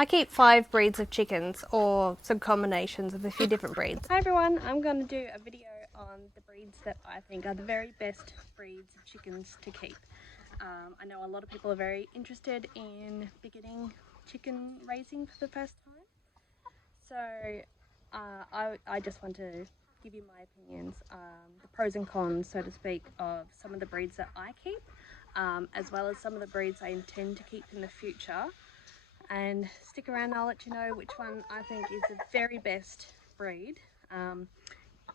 I keep 5 breeds of chickens, or some combinations of a few different breeds. Hi everyone, I'm going to do a video on the breeds that I think are the very best breeds of chickens to keep. I know a lot of people are very interested in beginning chicken raising for the first time. So I just want to give you my opinions, the pros and cons, so to speak, of some of the breeds that I keep, as well as some of the breeds I intend to keep in the future. And stick around and I'll let you know which one I think is the very best breed.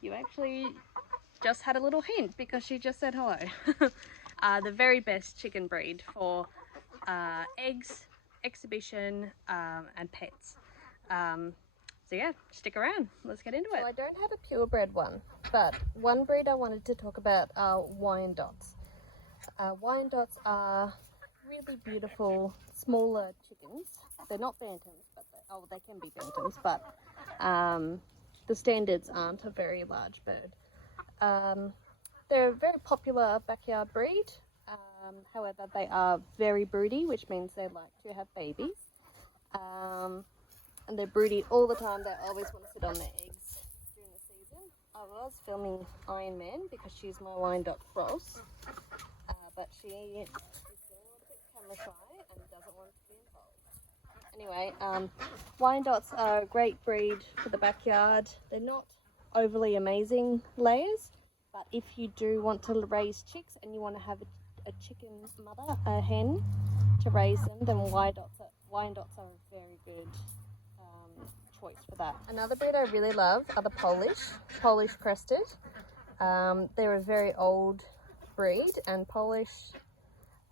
You actually just had a little hint because she just said hello. The very best chicken breed for eggs, exhibition, and pets. So yeah, stick around. Let's get into it. So I don't have a purebred one, but one breed I wanted to talk about are Wyandottes. Wyandottes are really beautiful, smaller chickens. They're not bantams, but they can be bantams, but the standards aren't a very large bird. They're a very popular backyard breed. However, they are very broody, which means they like to have babies. And they're broody all the time. They always want to sit on their eggs during the season. I was filming Iron Man because she's my Wyandotte cross, but she is getting a little bit camera shy and doesn't want to be involved. Anyway, Wyandottes are a great breed for the backyard. They're not overly amazing layers, but if you do want to raise chicks and you want to have a chicken mother, a hen, to raise them, then Wyandottes are a very good choice for that. Another breed I really love are the Polish crested. They're a very old breed, and Polish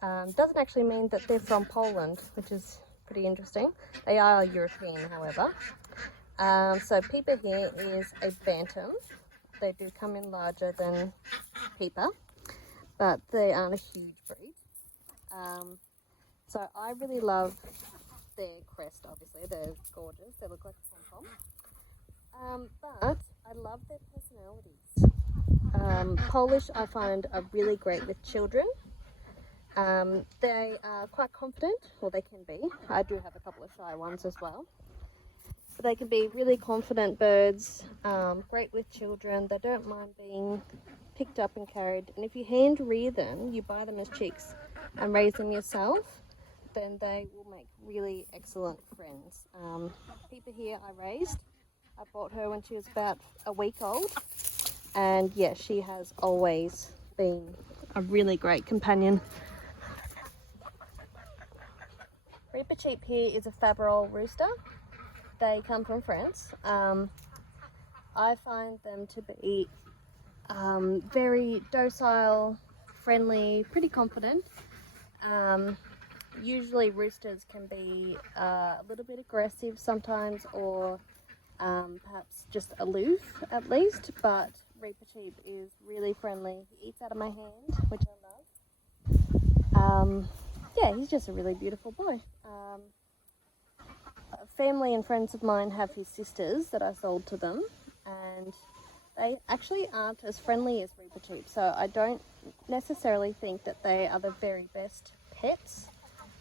doesn't actually mean that they're from Poland, which is pretty interesting. They are European, however. So Peeper here is a bantam. They do come in larger than Peeper, but they aren't a huge breed. So I really love their crest, obviously. They're gorgeous. They look like a pom-pom. But I love their personalities. Polish I find are really great with children. They are quite confident, or they can be. I do have a couple of shy ones as well. But they can be really confident birds, great with children. They don't mind being picked up and carried. And if you hand rear them, you buy them as chicks and raise them yourself, then they will make really excellent friends. Peeper here I raised. I bought her when she was about a week old. And yeah, she has always been a really great companion. Reaper Cheap here is a Faverolles rooster. They come from France. I find them to be very docile, friendly, pretty confident. Usually roosters can be a little bit aggressive sometimes, or perhaps just aloof at least, but Reaper Cheap is really friendly. He eats out of my hand, which I love. Yeah, he's just a really beautiful boy. Family and friends of mine have his sisters that I sold to them, and they actually aren't as friendly as Reaper Cheap, so I don't necessarily think that they are the very best pets.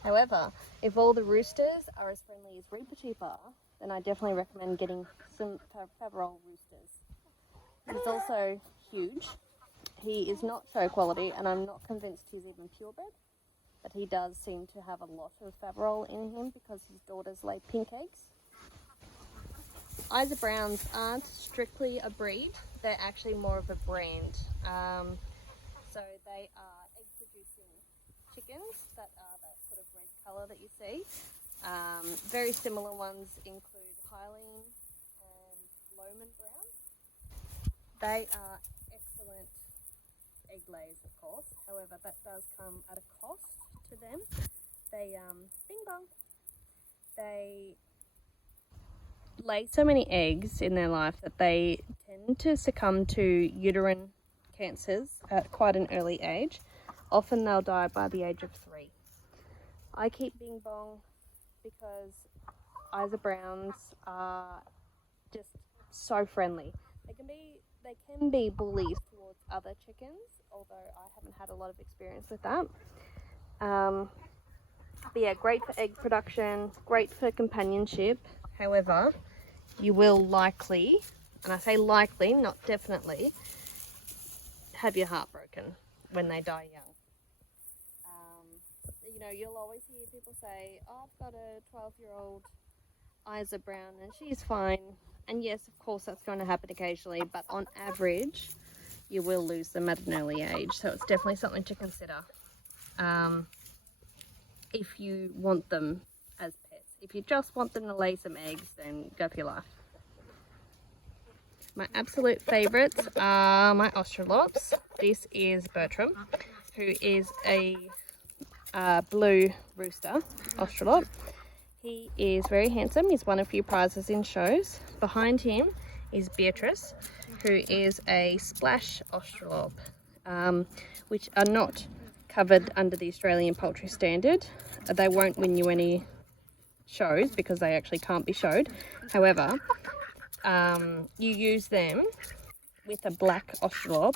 However, if all the roosters are as friendly as Reaper Cheap are, then I definitely recommend getting some Faverolles roosters. He's also huge. He is not show quality, and I'm not convinced he's even purebred, but he does seem to have a lot of Faverolles in him because his daughters lay pink eggs. Isa Browns aren't strictly a breed, they're actually more of a brand. So they are egg-producing chickens that are that sort of red colour that you see. Very similar ones include Hyline and Lowman Brown. They are excellent egg layers, of course. However, that does come at a cost to them. They, bing bong, they lay so many eggs in their life that they tend to succumb to uterine cancers at quite an early age. Often they'll die by the age of 3. I keep Bing Bong because Isa Browns are just so friendly. They can be bullies towards other chickens, although I haven't had a lot of experience with that. But yeah, great for egg production, great for companionship. However, you will likely, and I say likely, not definitely, have your heart broken when they die young. You know, you'll always hear people say, oh, I've got a 12-year-old, eyes are brown and she's fine. And yes, of course, that's going to happen occasionally, but on average, you will lose them at an early age. So it's definitely something to consider if you want them as pets. If you just want them to lay some eggs, then go for your life. My absolute favourites are my Australorps. This is Bertram, who is a blue rooster Australorp. He is very handsome. He's won a few prizes in shows. Behind him is Beatrice, who is a splash Australorp, which are not covered under the Australian poultry standard. They won't win you any shows because they actually can't be showed. However, you use them with a black Australorp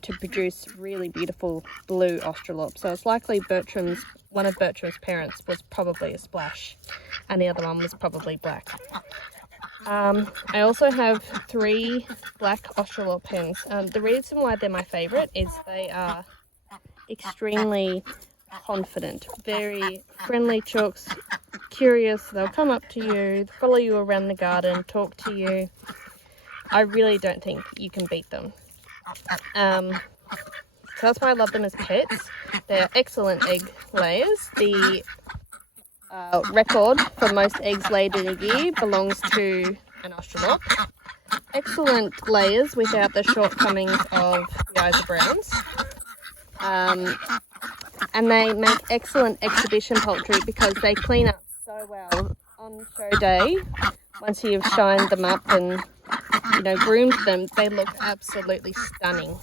to produce really beautiful blue Australorp. So it's likely one of Bertram's parents was probably a splash and the other one was probably black. I also have 3 black Australorp hens. The reason why they're my favourite is they are extremely confident, very friendly chooks, curious. They'll come up to you, follow you around the garden, talk to you. I really don't think you can beat them. So that's why I love them as pets. They're excellent egg layers. The record for most eggs laid in a year belongs to an Australorp. Excellent layers without the shortcomings of the Isa Browns. And they make excellent exhibition poultry because they clean up so well on show day. Once you've shined them up and groomed them, they look absolutely stunning.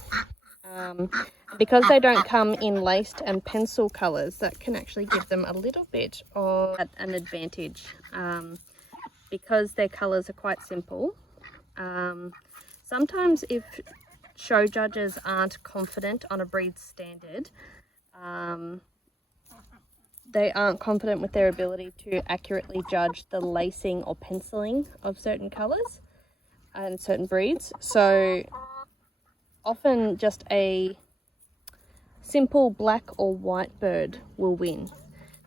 Because they don't come in laced and pencil colours, that can actually give them a little bit of an advantage. Because their colours are quite simple. Sometimes if show judges aren't confident on a breed standard, they aren't confident with their ability to accurately judge the lacing or penciling of certain colours and certain breeds. So often just a simple black or white bird will win.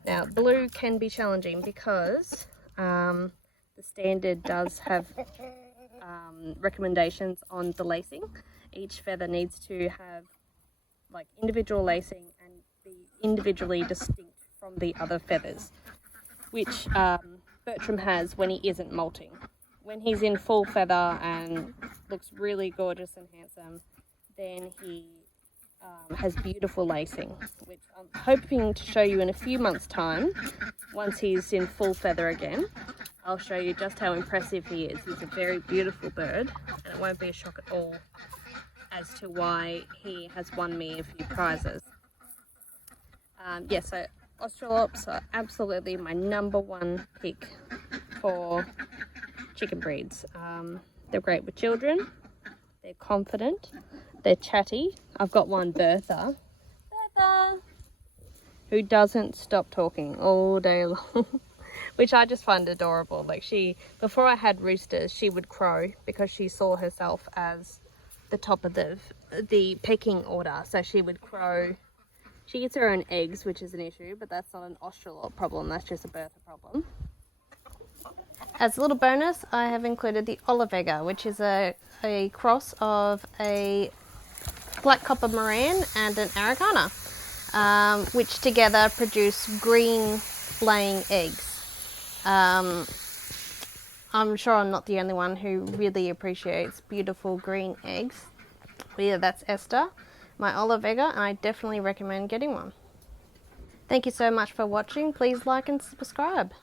Now blue can be challenging because the standard does have recommendations on the lacing. Each feather needs to have like individual lacing and be individually distinct from the other feathers, which Bertram has when he isn't molting. When he's in full feather and looks really gorgeous and handsome, then he has beautiful lacing, which I'm hoping to show you in a few months' time. Once he's in full feather again, I'll show you just how impressive he is. He's a very beautiful bird, and it won't be a shock at all as to why he has won me a few prizes. So Australorps are absolutely my #1 pick for chicken breeds. They're great with children, they're confident, they're chatty. I've got one, Bertha, who doesn't stop talking all day long, which I just find adorable. Like before I had roosters, she would crow because she saw herself as the top of the pecking order. So she would crow. She eats her own eggs, which is an issue, but that's not an Australorp problem, that's just a Bertha problem. As a little bonus, I have included the Oliveega, which is a cross of a black copper Moran and an Americana, which together produce green laying eggs. I'm sure I'm not the only one who really appreciates beautiful green eggs. But yeah, that's Esther, my Oliveega, and I definitely recommend getting one. Thank you so much for watching. Please like and subscribe.